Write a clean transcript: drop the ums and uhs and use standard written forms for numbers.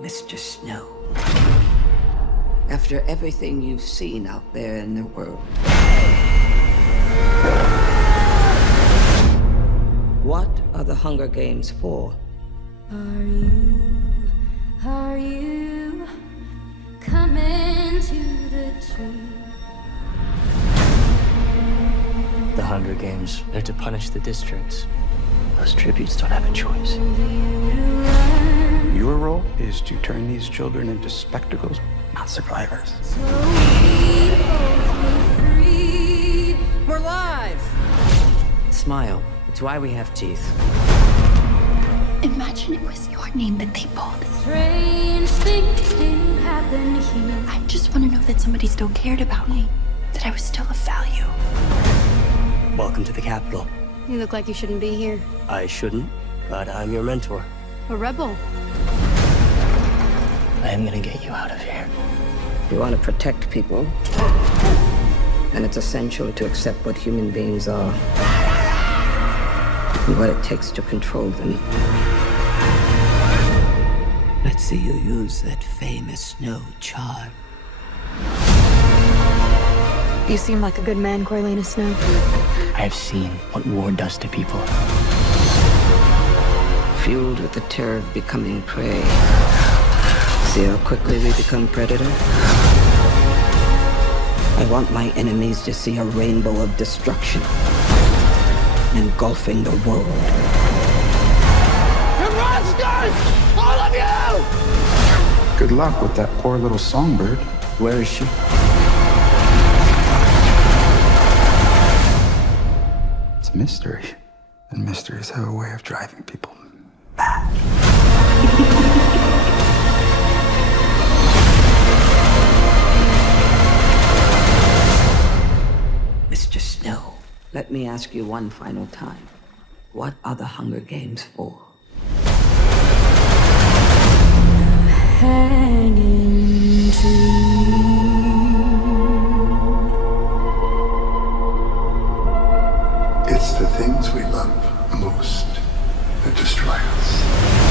Mr. Snow. After everything you've seen out there in the world, what are the Hunger Games for? Are you coming to the tree? The Hunger Games, they're to punish the districts. Those tributes don't have a choice. Your role is to turn these children into spectacles, not survivors. So we both be free. We're live! Smile. It's why we have teeth. Imagine it was your name that they pulled. Strange things do happen here. I just want to know that somebody still cared about me, that I was still of value. Welcome to the Capitol. You look like you shouldn't be here. I shouldn't, but I'm your mentor. A rebel. I am gonna get you out of here. You want to protect people, and it's essential to accept what human beings are and what it takes to control them. Let's see you use that famous snow charm. You seem like a good man, Corleone Snow. I have seen what war does to people. Fueled with the terror of becoming prey. See how quickly we become predator? I want my enemies to see a rainbow of destruction engulfing the world. You're monsters! All of you! Good luck with that poor little songbird. Where is she? It's a mystery. And mysteries have a way of driving people mad. Mr. Snow, let me ask you one final time. What are the Hunger Games for? Hanging tree. It's the things we love most that destroy us.